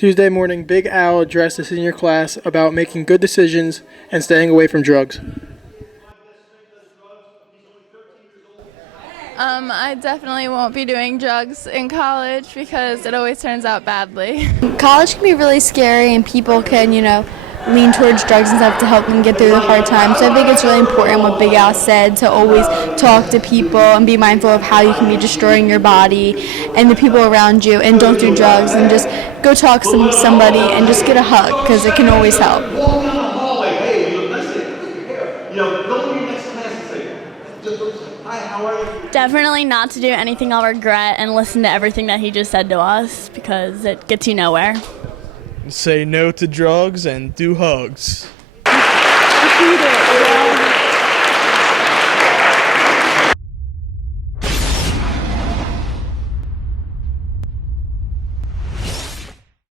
Tuesday morning, Big Al addressed the senior class about making good decisions and staying away from drugs. I definitely won't be doing drugs in college because it always turns out badly. College can be really scary and people can, lean towards drugs and stuff to help them get through the hard times. So I think it's really important what Big Al said to always talk to people and be mindful of how you can be destroying your body and the people around you, and don't do drugs, and just go talk to somebody and just get a hug because it can always help. Walk down the hallway, hey, go to your next class and say, hi, how are you? Definitely not to do anything I'll regret and listen to everything that he just said to us because it gets you nowhere. Say no to drugs and do hugs. Repeat it.